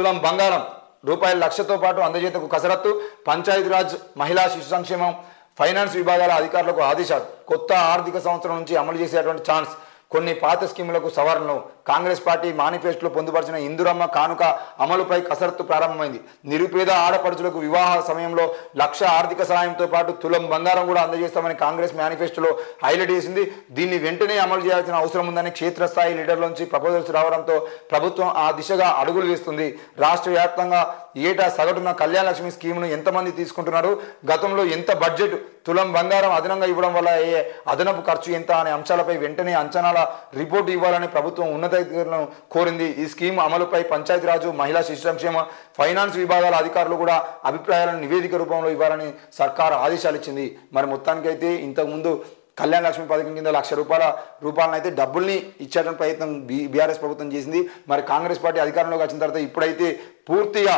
తులం బంగారం రూపాయల లక్షతో పాటు అందజేతకు కసరత్తు. పంచాయతీరాజ్ మహిళా శిశు సంక్షేమం ఫైనాన్స్ విభాగాల అధికారులకు ఆదేశాలు. కొత్త ఆర్థిక సంవత్సరం నుంచి అమలు చేసేటువంటి ఛాన్స్. కొన్ని పాత స్కీములకు సవరణలు. కాంగ్రెస్ పార్టీ మేనిఫెస్టోలో పొందుపరిచిన ఇందిరమ్మ కానుక అమలుపై కసరత్తు ప్రారంభమైంది. నిరుపేద ఆడపడుచులకు వివాహ సమయంలో 1,00,000 ఆర్థిక సహాయంతో పాటు తులం బంగారం కూడా అందజేస్తామని కాంగ్రెస్ మేనిఫెస్టోలో హైలైట్ చేసింది. దీన్ని వెంటనే అమలు చేయాల్సిన అవసరం ఉందని క్షేత్రస్థాయి లీడర్లోంచి ప్రపోజల్స్ రావడంతో ప్రభుత్వం ఆ దిశగా అడుగులు వేస్తుంది. రాష్ట్ర వ్యాప్తంగా ఏటా సగటున కళ్యాణ లక్ష్మి స్కీమ్ను ఎంతమంది తీసుకుంటున్నారు, గతంలో ఎంత బడ్జెట్, తులం బంగారం అదనంగా ఇవ్వడం వల్ల అయ్యే అదనపు ఖర్చు ఎంత అనే అంశాలపై వెంటనే అంచనాల రిపోర్టు ఇవ్వాలని ప్రభుత్వం ఉన్నతాధికారులను కోరింది. ఈ స్కీమ్ అమలుపై పంచాయతీరాజు మహిళా శిశు సంక్షేమ ఫైనాన్స్ విభాగాల అధికారులు కూడా అభిప్రాయాలను నివేదిక రూపంలో ఇవ్వాలని సర్కారు ఆదేశాలు ఇచ్చింది. మరి మొత్తానికైతే ఇంతకుముందు కళ్యాణ లక్ష్మి పథకం కింద 1,00,000 రూపాయలను అయితే డబ్బుల్ని ఇచ్చేటువంటి ప్రయత్నం బీఆర్ఎస్ ప్రభుత్వం చేసింది. మరి కాంగ్రెస్ పార్టీ అధికారంలోకి వచ్చిన తర్వాత ఇప్పుడైతే పూర్తిగా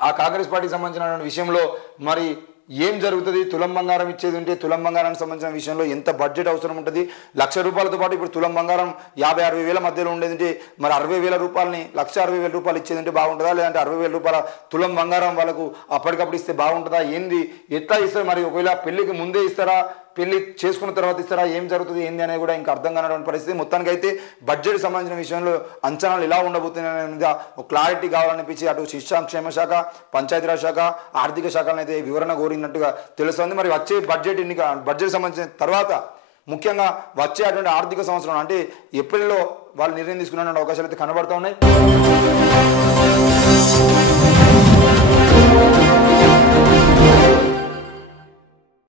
ఆ కాంగ్రెస్ పార్టీకి సంబంధించిన విషయంలో మరి ఏం జరుగుతుంది, తులం బంగారం ఇచ్చేది ఉంటే తులం బంగారానికి సంబంధించిన విషయంలో ఎంత బడ్జెట్ అవసరం ఉంటుంది, 1,00,000 రూపాయలతో పాటు ఇప్పుడు తులం బంగారం 50-60 వేల మధ్యలో ఉండేది మరి 60,000 రూపాయలని 1,60,000 రూపాయలు ఇచ్చేది ఉంటే బాగుంటుందా, లేదంటే 60,000 రూపాయల తులం బంగారం వాళ్ళకు అప్పటికప్పుడు ఇస్తే బాగుంటుందా, ఏంది ఎట్లా ఇస్తారు, మరి ఒకవేళ పెళ్లికి ముందే ఇస్తారా, పెళ్లి చేసుకున్న తర్వాత ఇస్తారా, ఏం జరుగుతుంది ఏంది అనేది కూడా ఇంకా అర్థం కానటువంటి పరిస్థితి. మొత్తానికి అయితే బడ్జెట్ సంబంధించిన విషయంలో అంచనాలు ఎలా ఉండబోతున్నాయి మీద ఒక క్లారిటీ కావాలనిపించి అటు శిశు సంక్షేమ శాఖ, పంచాయతీరాజ్ శాఖ, ఆర్థిక శాఖలను అయితే వివరణ కోరినట్టుగా తెలుస్తుంది. మరి వచ్చే బడ్జెట్ సంబంధించిన తర్వాత ముఖ్యంగా వచ్చే అటువంటి ఆర్థిక సంవత్సరం అంటే ఏప్రిల్లో వాళ్ళు నిర్ణయం తీసుకునే అవకాశాలు అయితే కనబడుతూ ఉన్నాయి.